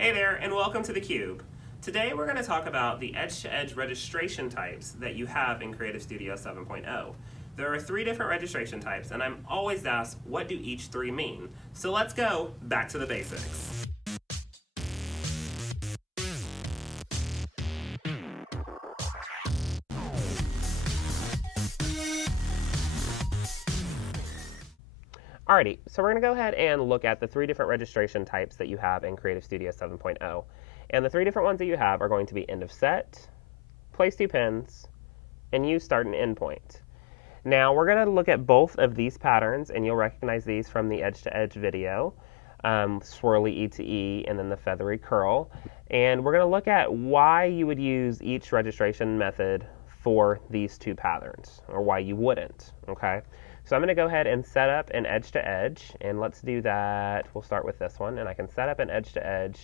Hey there, and welcome to theCUBE. Today we're going to talk about the edge-to-edge registration types that you have in CreativeStudio 7.0. There are 3 different registration types, and I'm always asked, what do each 3 mean? So let's go back to the basics. Alrighty, so we're going to go ahead and look at the 3 different registration types that you have in CreativeStudio 7.0. And the 3 different ones that you have are going to be end of set, place 2 pins, and use start and end point. Now we're going to look at both of these patterns, and you'll recognize these from the edge-to-edge video, swirly E to E and then the feathery curl. And we're going to look at why you would use each registration method for these 2 patterns, or why you wouldn't, okay? So I'm going to go ahead and set up an edge-to-edge, and let's do that. We'll start with this one, and I can set up an edge-to-edge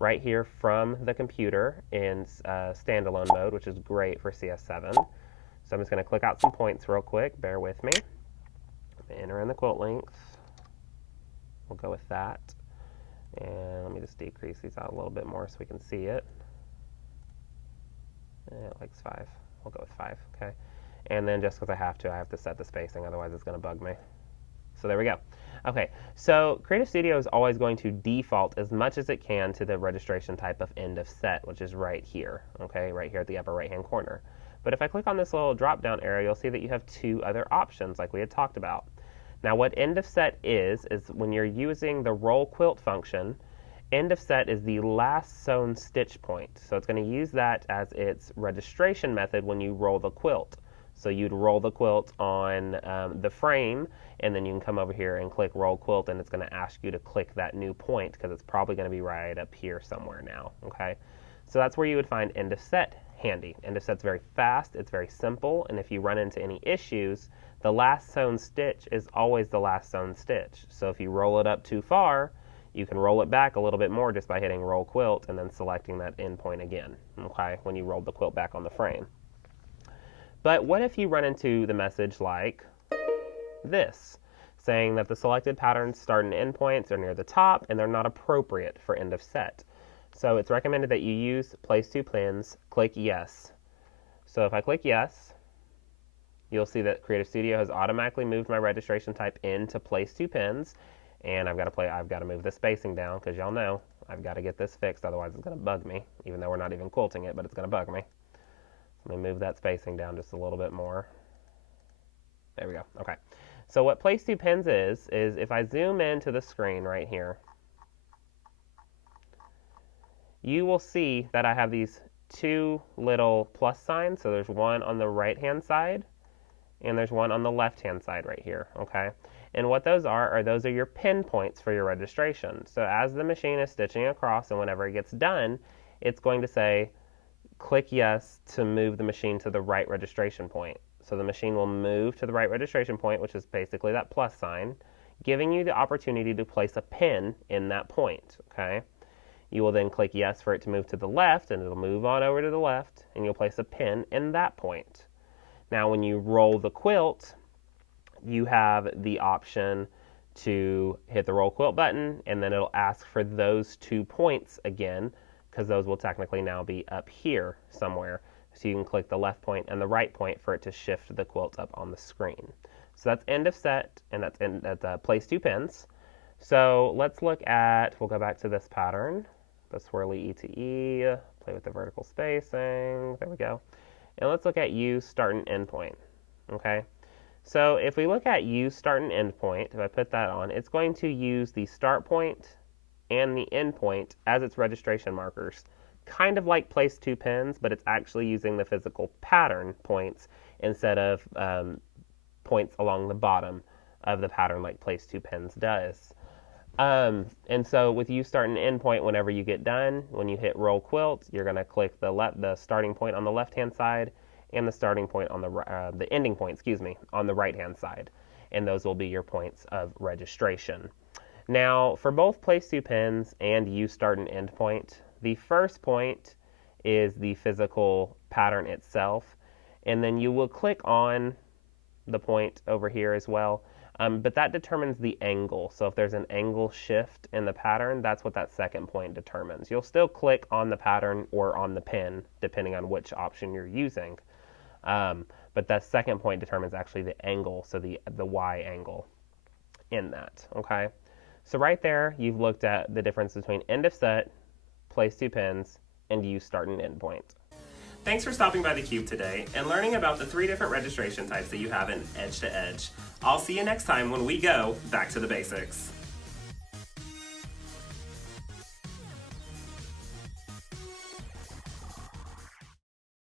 right here from the computer in standalone mode, which is great for CS7. So I'm just going to click out some points real quick. Bear with me. Enter in the quilt length. We'll go with that. And let me just decrease these out a little bit more so we can see it. It likes 5. We'll go with 5, okay? And then just because I have to set the spacing, otherwise it's going to bug me. So there we go. Okay, so CreativeStudio is always going to default as much as it can to the registration type of end of set, which is right here, okay, right here at the upper right-hand corner. But if I click on this little drop-down arrow, you'll see that you have 2 other options like we had talked about. Now what end of set is when you're using the roll quilt function, end of set is the last sewn stitch point. So it's going to use that as its registration method when you roll the quilt. So you'd roll the quilt on the frame, and then you can come over here and click roll quilt, and it's going to ask you to click that new point because it's probably going to be right up here somewhere now, okay? So that's where you would find end of set handy. End of set's very fast, it's very simple, and if you run into any issues, the last sewn stitch is always the last sewn stitch. So if you roll it up too far, you can roll it back a little bit more just by hitting roll quilt and then selecting that end point again, okay, when you rolled the quilt back on the frame. But what if you run into the message like this, saying that the selected patterns start and end points are near the top and they're not appropriate for end of set? So it's recommended that you use place 2 pins, click yes. So if I click yes, you'll see that CreativeStudio has automatically moved my registration type into place 2 pins, and I've got to move the spacing down because y'all know I've got to get this fixed, otherwise it's going to bug me, even though we're not even quilting it, but it's going to bug me. Let me move that spacing down just a little bit more. There we go. Okay. So what place 2 pins is if I zoom into the screen right here, you will see that I have these 2 little plus signs. So there's one on the right-hand side, and there's one on the left-hand side right here, okay? And what those are those are your pin points for your registration. So as the machine is stitching across, and whenever it gets done, it's going to say, click yes to move the machine to the right registration point. So the machine will move to the right registration point, which is basically that plus sign, giving you the opportunity to place a pin in that point, okay? You will then click yes for it to move to the left, and it'll move on over to the left, and you'll place a pin in that point. Now when you roll the quilt, you have the option to hit the roll quilt button, and then it'll ask for those 2 points again, because those will technically now be up here somewhere. So you can click the left point and the right point for it to shift the quilt up on the screen. So that's end of set, and that's place 2 pins. So let's look at, we'll go back to this pattern, the swirly E to E, play with the vertical spacing, there we go. And let's look at use, start, and end point, okay? So if we look at use, start, and end point, if I put that on, it's going to use the start point and the end point as its registration markers, kind of like place 2 pins, but it's actually using the physical pattern points instead of points along the bottom of the pattern like place 2 pins does. And so with use, start, and end point, whenever you get done, when you hit roll quilt, you're going to click the starting point on the left-hand side and the starting point on the ending point, on the right-hand side, and those will be your points of registration. Now, for both place 2 pins and use, start, and end point, the first point is the physical pattern itself, and then you will click on the point over here as well. But that determines the angle. So if there's an angle shift in the pattern, that's what that second point determines. You'll still click on the pattern or on the pin, depending on which option you're using. But that second point determines actually the angle, so the Y angle in that, okay? So right there, you've looked at the difference between end of set, place 2 pins, and use start and end point. Thanks for stopping by theCUBE today and learning about the 3 different registration types that you have in Edge to Edge. I'll see you next time when we go back to the basics.